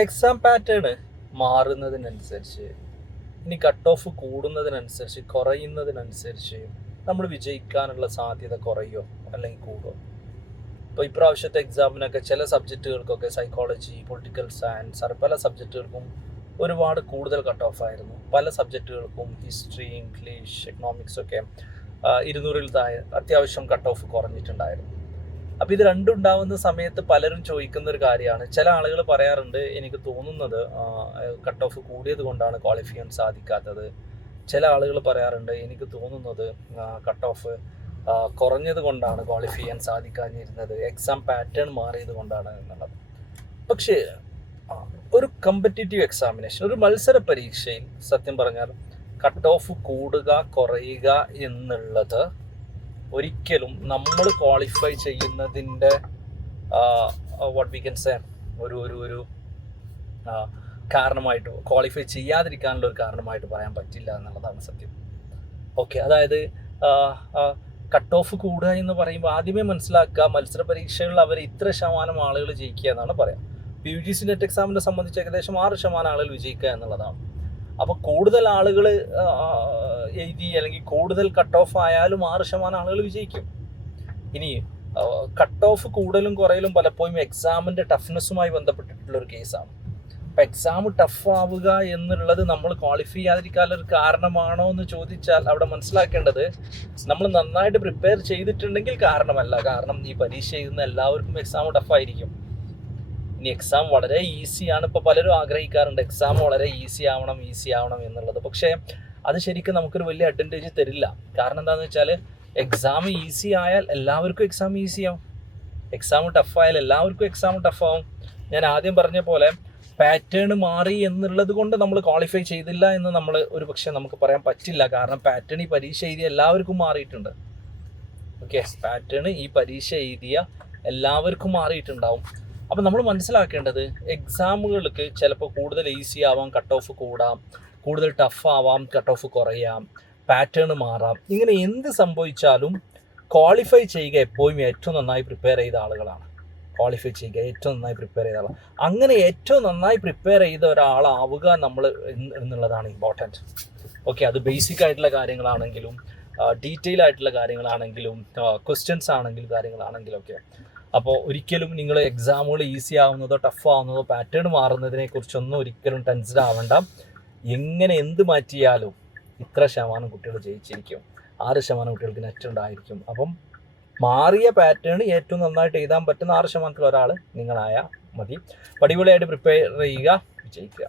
Exam pattern മാറുന്നതിനനുസരിച്ച് ഇനി cut off കൂടുന്നതിനനുസരിച്ച് കുറയുന്നതിനനുസരിച്ച് നമ്മൾ വിജയിക്കാനുള്ള സാധ്യത കുറയോ അല്ലെങ്കിൽ കൂടുമോ ഇപ്പോൾ ഇപ്രാവശ്യത്തെ എക്സാമിനൊക്കെ ചില സബ്ജക്റ്റുകൾക്കൊക്കെ സൈക്കോളജി പൊളിറ്റിക്കൽ സയൻസ് അത് പല സബ്ജക്റ്റുകൾക്കും ഒരുപാട് കൂടുതൽ കട്ട് ഓഫ് ആയിരുന്നു. പല സബ്ജക്റ്റുകൾക്കും ഹിസ്റ്ററി ഇംഗ്ലീഷ് എക്കണോമിക്സ് ഒക്കെ ഇരുന്നൂറിൽ താഴെ അത്യാവശ്യം കട്ട് ഓഫ് കുറഞ്ഞിട്ടുണ്ടായിരുന്നു. അപ്പോൾ ഇത് രണ്ടും ഉണ്ടാവുന്ന സമയത്ത് പലരും ചോദിക്കുന്ന ഒരു കാര്യമാണ്. ചില ആളുകൾ പറയാറുണ്ട് എനിക്ക് തോന്നുന്നത് കട്ട് ഓഫ് കൂടിയത് കൊണ്ടാണ് ക്വാളിഫൈ ചെയ്യാൻ സാധിക്കാത്തത്. ചില ആളുകൾ പറയാറുണ്ട് എനിക്ക് തോന്നുന്നത് കട്ട് ഓഫ് കുറഞ്ഞത് കൊണ്ടാണ് ക്വാളിഫൈ ചെയ്യാൻ സാധിക്കാതിരുന്നത് എക്സാം പാറ്റേൺ മാറിയത് കൊണ്ടാണ് എന്നുള്ളത്. പക്ഷേ ഒരു കമ്പറ്റേറ്റീവ് എക്സാമിനേഷൻ ഒരു മത്സര പരീക്ഷയിൽ സത്യം പറഞ്ഞാൽ കട്ട് ഓഫ് കൂടുക കുറയുക എന്നുള്ളത് ഒരിക്കലും നമ്മൾ ക്വാളിഫൈ ചെയ്യുന്നതിന്റെ വാട്ട് വി കൻ സേ ഒരു ഒരു ഒരു കാരണമായിട്ട് ക്വാളിഫൈ ചെയ്യാതിരിക്കാനുള്ള ഒരു കാരണമായിട്ട് പറയാൻ പറ്റില്ല എന്നുള്ളതാണ് സത്യം. ഓക്കെ അതായത് കട്ട് ഓഫ് കൂടുക എന്ന് പറയുമ്പോൾ ആദ്യമേ മനസ്സിലാക്കുക മത്സര പരീക്ഷകളിൽ അവർ ഇത്ര ശതമാനം ആളുകൾ ജയിക്കുക എന്നാണ് പറയാം. P U G C NET എക്സാമിനെ സംബന്ധിച്ച് ഏകദേശം ആറ് ശതമാനം ആളുകൾ വിജയിക്കുക എന്നുള്ളതാണ്. അപ്പോൾ കൂടുതൽ ആളുകൾ എഴുതി അല്ലെങ്കിൽ കൂടുതൽ കട്ട് ഓഫ് ആയാലും ആറ് ശതമാനം ആളുകൾ വിജയിക്കും. ഇനി കട്ട് ഓഫ് കൂടുതലും കുറയലും പലപ്പോഴും എക്സാമിന്റെ ടഫ്നെസ്സുമായി ബന്ധപ്പെട്ടിട്ടുള്ള ഒരു കേസാണ് അപ്പം എക്സാം ടഫ് ആവുക എന്നുള്ളത് നമ്മൾ ക്വാളിഫൈ ചെയ്യാതിരിക്കാനുള്ള ഒരു കാരണമാണോ എന്ന് ചോദിച്ചാൽ അവിടെ മനസ്സിലാക്കേണ്ടത് നമ്മൾ നന്നായിട്ട് പ്രിപ്പയർ ചെയ്തിട്ടുണ്ടെങ്കിൽ കാരണമല്ല. കാരണം ഈ പരീക്ഷ എഴുതുന്ന എല്ലാവർക്കും എക്സാം ടഫായിരിക്കും ഇനി എക്സാം വളരെ ഈസിയാണ് ഇപ്പോൾ പലരും ആഗ്രഹിക്കാറുണ്ട് എക്സാം വളരെ ഈസി ആവണം ഈസി ആവണം എന്നുള്ളത്. പക്ഷേ അത് ശരിക്കും നമുക്കൊരു വലിയ അഡ്വാന്റേജ് തരില്ല. കാരണം എന്താണെന്ന് വെച്ചാൽ എക്സാം ഈസി ആയാൽ എല്ലാവർക്കും എക്സാം ഈസി ആവും. എക്സാം ടഫായാൽ എല്ലാവർക്കും എക്സാം ടഫാവും ഞാൻ ആദ്യം പറഞ്ഞ പോലെ പാറ്റേൺ മാറി എന്നുള്ളത് കൊണ്ട് നമ്മൾ ക്വാളിഫൈ ചെയ്തില്ല എന്ന് നമ്മൾ ഒരു പക്ഷേ നമുക്ക് പറയാൻ പറ്റില്ല. കാരണം പാറ്റേൺ ഈ പരീക്ഷ എഴുതിയ എല്ലാവർക്കും മാറിയിട്ടുണ്ട്. ഓക്കെ പാറ്റേൺ ഈ പരീക്ഷ എഴുതിയ എല്ലാവർക്കും മാറിയിട്ടുണ്ടാവും. അപ്പം നമ്മൾ മനസ്സിലാക്കേണ്ടത് എക്സാമുകൾക്ക് ചിലപ്പോൾ കൂടുതൽ ഈസി ആവാം കട്ട് ഓഫ് കൂടാം. കൂടുതൽ ടഫാവാം കട്ട് ഓഫ് കുറയാം പാറ്റേൺ മാറാം. ഇങ്ങനെ എന്ത് സംഭവിച്ചാലും ക്വാളിഫൈ ചെയ്യുക എപ്പോഴും ഏറ്റവും നന്നായി പ്രിപ്പയർ ചെയ്ത ആളുകളാണ്. ക്വാളിഫൈ ചെയ്യുക ഏറ്റവും നന്നായി പ്രിപ്പയർ ചെയ്ത ആളാണ് അങ്ങനെ ഏറ്റവും നന്നായി പ്രിപ്പയർ ചെയ്ത ഒരാളാവുക നമ്മൾ എന്നുള്ളതാണ് ഇമ്പോർട്ടന്റ് ഓക്കെ അത് ബേസിക് ആയിട്ടുള്ള കാര്യങ്ങളാണെങ്കിലും ഡീറ്റെയിൽ ആയിട്ടുള്ള കാര്യങ്ങളാണെങ്കിലും ക്വസ്റ്റ്യൻസ് ആണെങ്കിലും കാര്യങ്ങളാണെങ്കിലും ഒക്കെ. അപ്പോൾ ഒരിക്കലും നിങ്ങൾ എക്സാമുകൾ ഈസി ആവുന്നതോ ടഫ് ആവുന്നതോ പാറ്റേൺ മാറുന്നതിനെ കുറിച്ചൊന്നും ഒരിക്കലും ടെൻസ്ഡ് ആവണ്ട. എങ്ങനെ എന്ത് മാറ്റിയാലും ഇത്ര ശതമാനം കുട്ടികൾ ജയിച്ചിരിക്കും. ആറ് ശതമാനം കുട്ടികൾക്ക് നെറ്റ് ഉണ്ടായിരിക്കും. അപ്പം മാറിയ പാറ്റേൺ ഏറ്റവും നന്നായിട്ട് എഴുതാൻ പറ്റുന്ന ആറ് ശതമാനത്തിൽ ഒരാൾ നിങ്ങളായ മതി. പടിപൊളിയായിട്ട് പ്രിപ്പയർ ചെയ്യുക വിജയിക്കുക.